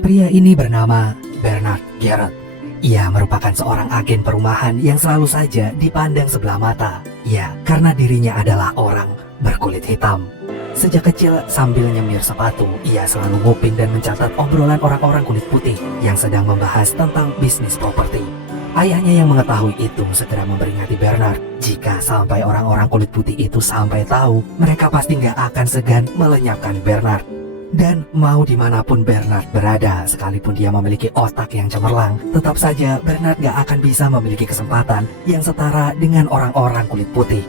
Pria ini bernama Bernard Garrett. Ia merupakan seorang agen perumahan yang selalu saja dipandang sebelah mata. Ya, karena dirinya adalah orang berkulit hitam. Sejak kecil sambil nyemir sepatu, ia selalu nguping dan mencatat obrolan orang-orang kulit putih yang sedang membahas tentang bisnis properti. Ayahnya yang mengetahui itu segera memperingati Bernard. Jika sampai orang-orang kulit putih itu sampai tahu, mereka pasti nggak akan segan melenyapkan Bernard. Dan mau dimanapun Bernard berada, sekalipun dia memiliki otak yang cemerlang, tetap saja Bernard gak akan bisa memiliki kesempatan yang setara dengan orang-orang kulit putih.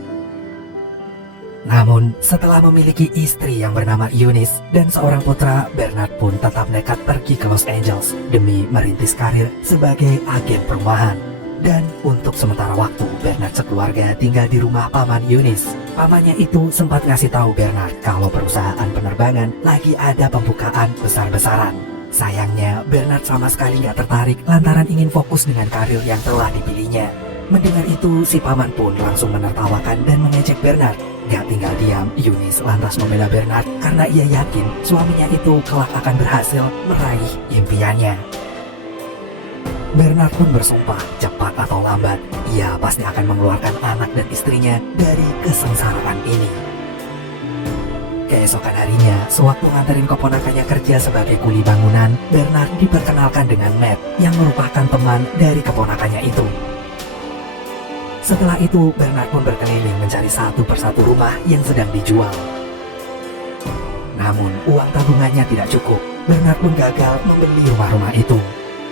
Namun, setelah memiliki istri yang bernama Eunice dan seorang putra, Bernard pun tetap nekat pergi ke Los Angeles demi merintis karir sebagai agen perumahan. Dan untuk sementara waktu, Bernard sekeluarga tinggal di rumah paman Eunice. Pamannya itu sempat ngasih tahu Bernard kalau perusahaan penerbangan lagi ada pembukaan besar-besaran. Sayangnya, Bernard sama sekali nggak tertarik lantaran ingin fokus dengan karir yang telah dipilihnya. Mendengar itu, si paman pun langsung menertawakan dan mengejek Bernard. Gak tinggal diam, Eunice lantas membela Bernard karena ia yakin suaminya itu kelak akan berhasil meraih impiannya. Bernard pun bersumpah, cepat atau lambat, ia pasti akan mengeluarkan anak dan istrinya dari kesengsaraan ini. Keesokan harinya, sewaktu nganterin keponakannya kerja sebagai kuli bangunan, Bernard diperkenalkan dengan Matt yang merupakan teman dari keponakannya itu. Setelah itu, Bernard pun berkeliling mencari satu persatu rumah yang sedang dijual. Namun, uang tabungannya tidak cukup. Bernard pun gagal membeli rumah-rumah itu.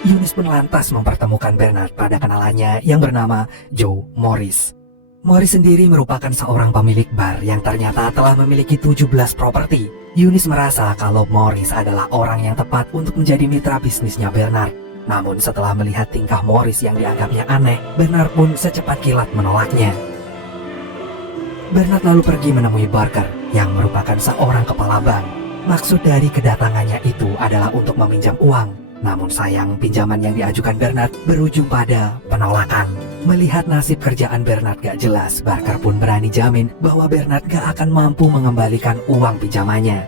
Eunice pun lantas mempertemukan Bernard pada kenalannya yang bernama Joe Morris. Morris sendiri merupakan seorang pemilik bar yang ternyata telah memiliki 17 properti. Eunice merasa kalau Morris adalah orang yang tepat untuk menjadi mitra bisnisnya Bernard. Namun setelah melihat tingkah Morris yang dianggapnya aneh, Bernard pun secepat kilat menolaknya. Bernard lalu pergi menemui Barker yang merupakan seorang kepala bank. Maksud dari kedatangannya itu adalah untuk meminjam uang. Namun sayang, pinjaman yang diajukan Bernard berujung pada penolakan. Melihat nasib kerjaan Bernard gak jelas, Barker pun berani jamin bahwa Bernard gak akan mampu mengembalikan uang pinjamannya.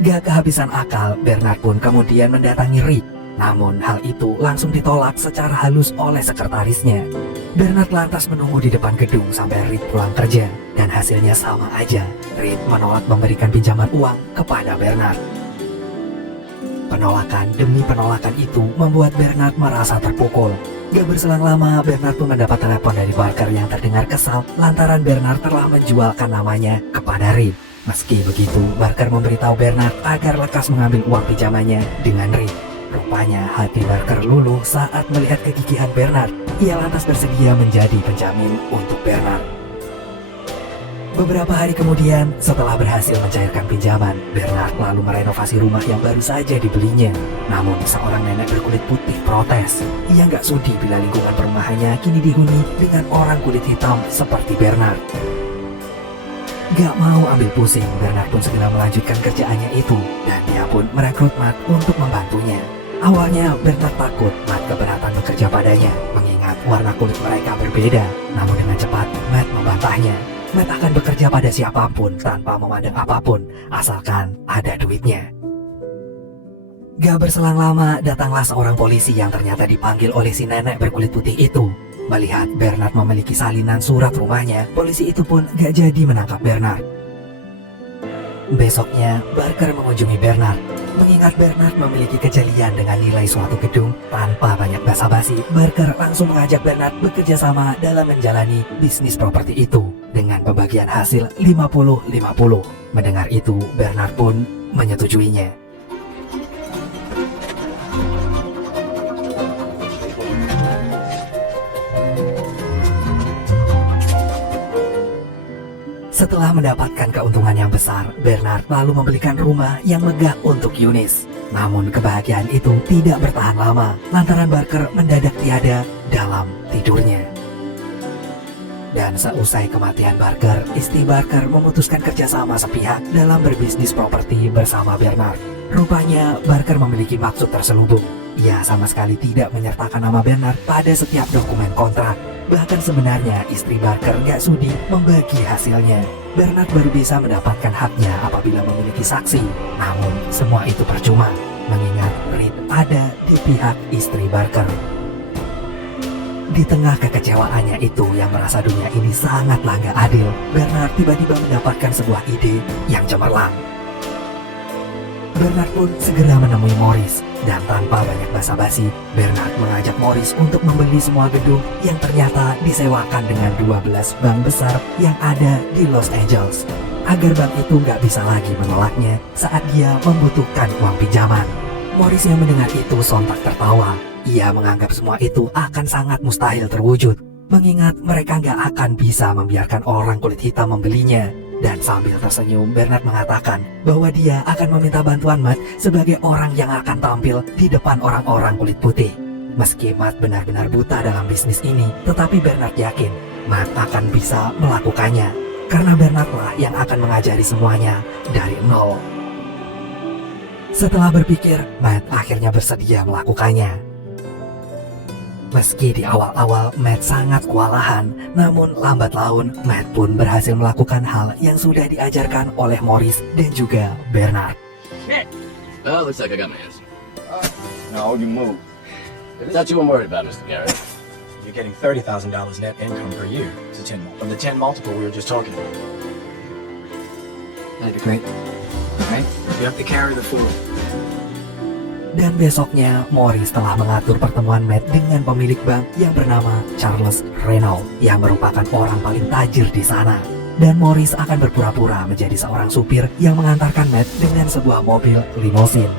Gak kehabisan akal, Bernard pun kemudian mendatangi Rick. Namun hal itu langsung ditolak secara halus oleh sekretarisnya. Bernard lantas menunggu di depan gedung sampai Rick pulang kerja. Dan hasilnya sama aja, Rick menolak memberikan pinjaman uang kepada Bernard. Penolakan demi penolakan itu membuat Bernard merasa terpukul. Gak berselang lama, Bernard pun mendapat telepon dari Barker yang terdengar kesal lantaran Bernard telah menjualkan namanya kepada Reed. Meski begitu, Barker memberitahu Bernard agar lekas mengambil uang pinjamannya dengan Reed. Rupanya hati Barker luluh saat melihat kegigihan Bernard. Ia lantas bersedia menjadi penjamin untuk Bernard. Beberapa hari kemudian, setelah berhasil mencairkan pinjaman, Bernard lalu merenovasi rumah yang baru saja dibelinya. Namun, seorang nenek berkulit putih protes. Ia nggak sudi bila lingkungan perumahannya kini dihuni dengan orang kulit hitam seperti Bernard. Gak mau ambil pusing, Bernard pun segera melanjutkan kerjaannya itu, dan dia pun merekrut Matt untuk membantunya. Awalnya, Bernard takut Matt keberatan bekerja padanya, mengingat warna kulit mereka berbeda. Namun dengan cepat, Matt membantahnya. Matt akan bekerja pada siapapun tanpa memandang apapun, asalkan ada duitnya. Gak berselang lama, datanglah seorang polisi yang ternyata dipanggil oleh si nenek berkulit putih itu. Melihat Bernard memiliki salinan surat rumahnya, polisi itu pun gak jadi menangkap Bernard. Besoknya, Barker mengunjungi Bernard. Mengingat Bernard memiliki kejelian dengan nilai suatu gedung, tanpa banyak basa-basi, Barker langsung mengajak Bernard bekerja sama dalam menjalani bisnis properti itu dengan pembagian hasil 50-50. Mendengar itu, Bernard pun menyetujuinya. Setelah mendapatkan keuntungan yang besar, Bernard lalu membelikan rumah yang megah untuk Eunice. Namun kebahagiaan itu tidak bertahan lama, lantaran Barker mendadak tiada dalam tidurnya. Dan seusai kematian Barker, istri Barker memutuskan kerjasama sepihak dalam berbisnis properti bersama Bernard. Rupanya Barker memiliki maksud terselubung. Ia sama sekali tidak menyertakan nama Bernard pada setiap dokumen kontrak. Bahkan sebenarnya istri Barker gak sudi membagi hasilnya. Bernard baru bisa mendapatkan haknya apabila memiliki saksi. Namun semua itu percuma. mengingat Reed ada di pihak istri Barker. Di tengah kekecewaannya itu yang merasa dunia ini sangatlah gak adil, Bernard tiba-tiba mendapatkan sebuah ide yang cemerlang. Bernard pun segera menemui Morris, dan tanpa banyak basa-basi, Bernard mengajak Morris untuk membeli semua gedung yang ternyata disewakan dengan 12 bank besar yang ada di Los Angeles, agar bank itu gak bisa lagi menolaknya saat dia membutuhkan uang pinjaman. Morris yang mendengar itu sontak tertawa. Ia menganggap semua itu akan sangat mustahil terwujud, mengingat mereka gak akan bisa membiarkan orang kulit hitam membelinya. Dan sambil tersenyum, Bernard mengatakan bahwa dia akan meminta bantuan Matt sebagai orang yang akan tampil di depan orang-orang kulit putih. Meski Matt benar-benar buta dalam bisnis ini, tetapi Bernard yakin Matt akan bisa melakukannya, karena Bernardlah yang akan mengajari semuanya dari nol. Setelah berpikir, Matt akhirnya bersedia melakukannya. Meski di awal-awal Matt sangat kewalahan, namun lambat laun Matt pun berhasil melakukan hal yang sudah diajarkan oleh Morris dan juga Bernard. Well, looks like I got my answer. No, you move. Not you I'm worried about, Mr. Garrett. You're getting $30,000 net income per year. It's a 10 from the 10 multiple we were just talking about. That'd be great. Right? You have to carry the food. Dan besoknya, Morris telah mengatur pertemuan Matt dengan pemilik bank yang bernama Charles Renault, yang merupakan orang paling tajir di sana. Dan Morris akan berpura-pura menjadi seorang supir yang mengantarkan Matt dengan sebuah mobil limousine.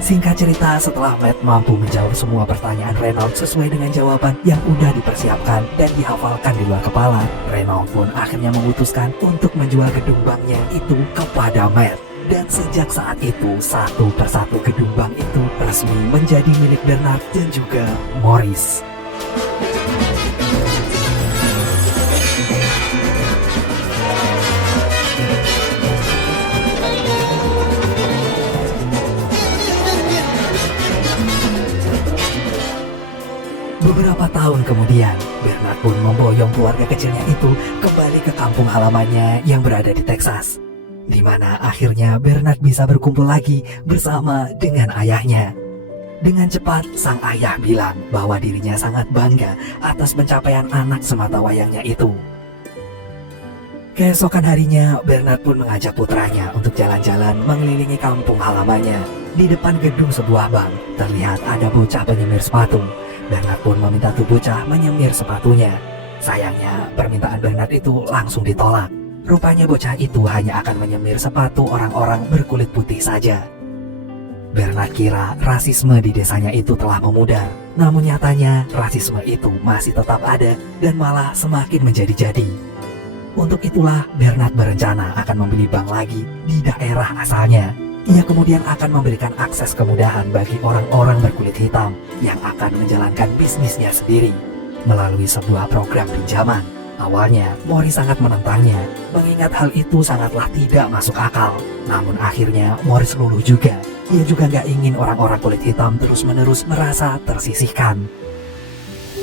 Singkat cerita, setelah Matt mampu menjawab semua pertanyaan Renault sesuai dengan jawaban yang udah dipersiapkan dan dihafalkan di luar kepala, Renault pun akhirnya memutuskan untuk menjual gedung banknya itu kepada Matt. Dan sejak saat itu, satu persatu gedung bank itu resmi menjadi milik Bernard dan juga Morris. Beberapa tahun kemudian, Bernard pun memboyong keluarga kecilnya itu kembali ke kampung halamannya yang berada di Texas, di mana akhirnya Bernard bisa berkumpul lagi bersama dengan ayahnya. Dengan cepat, sang ayah bilang bahwa dirinya sangat bangga atas pencapaian anak sematawayangnya itu. Keesokan harinya, Bernard pun mengajak putranya untuk jalan-jalan mengelilingi kampung halamannya. Di depan gedung sebuah bank, terlihat ada bocah penyemir sepatu. Bernard pun meminta tuh bocah menyemir sepatunya. Sayangnya, permintaan Bernard itu langsung ditolak. Rupanya bocah itu hanya akan menyemir sepatu orang-orang berkulit putih saja. Bernard kira rasisme di desanya itu telah memudar. Namun nyatanya rasisme itu masih tetap ada dan malah semakin menjadi-jadi. Untuk itulah Bernard berencana akan membeli bank lagi di daerah asalnya. Ia kemudian akan memberikan akses kemudahan bagi orang-orang berkulit hitam yang akan menjalankan bisnisnya sendiri melalui sebuah program pinjaman. Awalnya, Morris sangat menentangnya, mengingat hal itu sangatlah tidak masuk akal. Namun akhirnya, Morris luluh juga. Ia juga nggak ingin orang-orang kulit hitam terus-menerus merasa tersisihkan.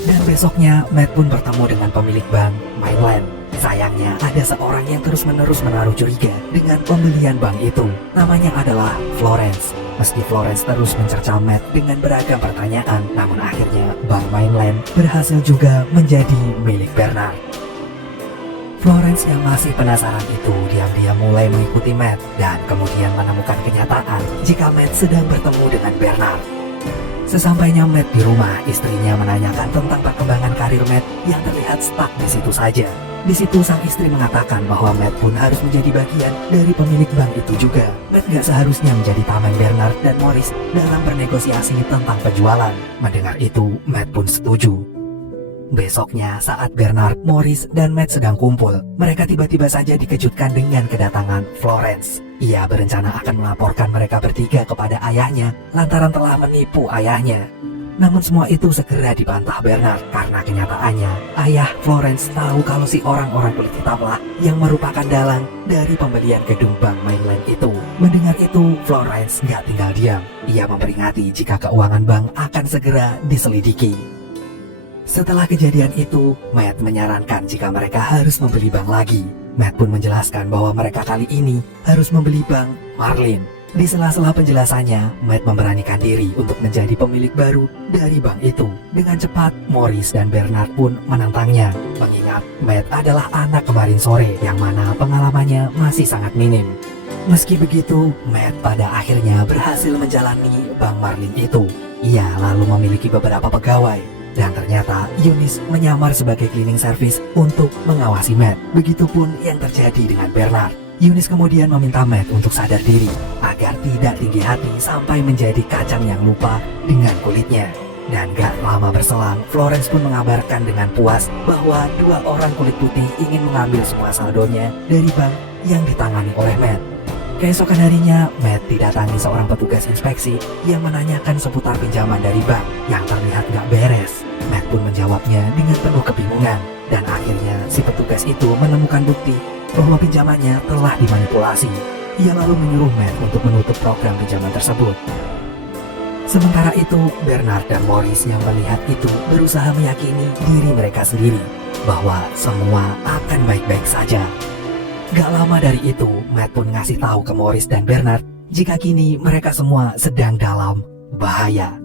Dan besoknya, Matt pun bertemu dengan pemilik bank, Mainland. Sayangnya, ada seorang yang terus-menerus menaruh curiga dengan pembelian bank itu. Namanya adalah Florence. Meski Florence terus mencerca Matt dengan beragam pertanyaan, namun akhirnya Bank Mainland berhasil juga menjadi milik Bernard. Florence yang masih penasaran itu diam-diam mulai mengikuti Matt dan kemudian menemukan kenyataan jika Matt sedang bertemu dengan Bernard. Sesampainya Matt di rumah, istrinya menanyakan tentang perkembangan karir Matt yang terlihat stuck di situ saja. Di situ sang istri mengatakan bahwa Matt pun harus menjadi bagian dari pemilik bank itu juga. Matt gak seharusnya menjadi tameng Bernard dan Morris dalam bernegosiasi tentang penjualan. Mendengar itu, Matt pun setuju. Besoknya saat Bernard, Morris, dan Matt sedang kumpul, mereka tiba-tiba saja dikejutkan dengan kedatangan Florence. Ia berencana akan melaporkan mereka bertiga kepada ayahnya lantaran telah menipu ayahnya. Namun semua itu segera dibantah Bernard karena kenyataannya ayah Florence tahu kalau si orang-orang kulit hitamlah yang merupakan dalang dari pembelian gedung Bank Mainland itu. Mendengar itu, Florence gak tinggal diam. Ia memperingati jika keuangan bank akan segera diselidiki. Setelah kejadian itu, Matt menyarankan jika mereka harus membeli bank lagi. Matt pun menjelaskan bahwa mereka kali ini harus membeli bank Marlin. Di sela-sela penjelasannya, Matt memberanikan diri untuk menjadi pemilik baru dari bank itu. Dengan cepat, Morris dan Bernard pun menentangnya, mengingat Matt adalah anak kemarin sore yang mana pengalamannya masih sangat minim. Meski begitu, Matt pada akhirnya berhasil menjalani Bank Marlin itu. Ia lalu memiliki beberapa pegawai, dan ternyata Eunice menyamar sebagai cleaning service untuk mengawasi Matt. Begitupun yang terjadi dengan Bernard. Eunice kemudian meminta Matt untuk sadar diri agar tidak tinggi hati sampai menjadi kacang yang lupa dengan kulitnya. Dan gak lama berselang, Florence pun mengabarkan dengan puas bahwa 2 orang kulit putih ingin mengambil semua saldonya dari bank yang ditangani oleh Matt. Keesokan harinya, Matt didatangi seorang petugas inspeksi yang menanyakan seputar pinjaman dari bank yang terlihat gak beres. Matt pun menjawabnya dengan penuh kebingungan, dan akhirnya si petugas itu menemukan bukti bahwa pinjamannya telah dimanipulasi. Ia lalu menyuruh Matt untuk menutup program pinjaman tersebut. Sementara itu, Bernard dan Morris yang melihat itu berusaha meyakini diri mereka sendiri bahwa semua akan baik-baik saja. Gak lama dari itu, Matt pun ngasih tahu ke Morris dan Bernard jika kini mereka semua sedang dalam bahaya.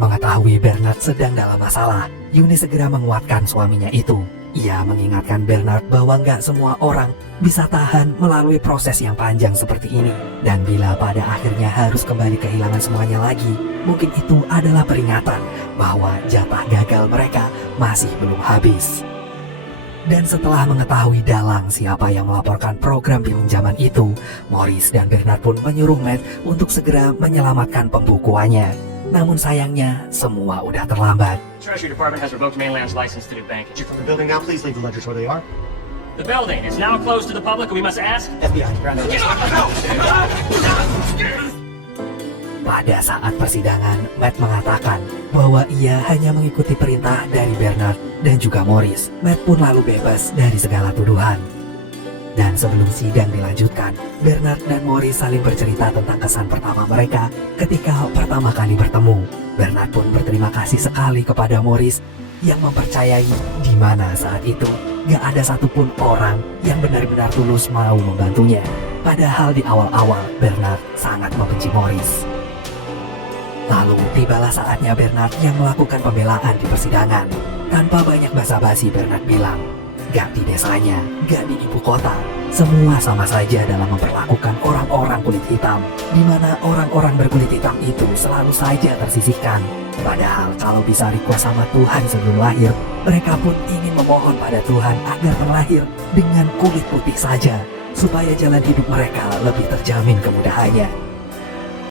Mengetahui Bernard sedang dalam masalah, Eunice segera menguatkan suaminya itu. Ia mengingatkan Bernard bahwa nggak semua orang bisa tahan melalui proses yang panjang seperti ini. Dan bila pada akhirnya harus kembali kehilangan semuanya lagi, mungkin itu adalah peringatan bahwa jatah gagal mereka masih belum habis. Dan setelah mengetahui dalang siapa yang melaporkan program pinjaman itu, Morris dan Bernard pun menyuruh Matt untuk segera menyelamatkan pembukuannya. Namun sayangnya, semua udah terlambat. Treasury Department has revoked Mainland's license to do banking. You're from the building now, please leave the ledgers where they are. The building is now closed to the public, and we must ask. FBI, ground zero. Pada saat persidangan, Matt mengatakan bahwa ia hanya mengikuti perintah dari Bernard dan juga Morris. Matt pun lalu bebas dari segala tuduhan. Dan sebelum sidang dilanjutkan, Bernard dan Morris saling bercerita tentang kesan pertama mereka ketika pertama kali bertemu. Bernard pun berterima kasih sekali kepada Morris yang mempercayai di mana saat itu gak ada satupun orang yang benar-benar tulus mau membantunya. Padahal di awal-awal Bernard sangat membenci Morris. Lalu tibalah saatnya Bernard yang melakukan pembelaan di persidangan. Tanpa banyak basa-basi, Bernard bilang, gak di desanya, gak di ibu kota, semua sama saja dalam memperlakukan orang-orang kulit hitam, di mana orang-orang berkulit hitam itu selalu saja tersisihkan. Padahal kalau bisa request sama Tuhan sebelum lahir, mereka pun ingin memohon pada Tuhan agar terlahir dengan kulit putih saja, supaya jalan hidup mereka lebih terjamin kemudahannya.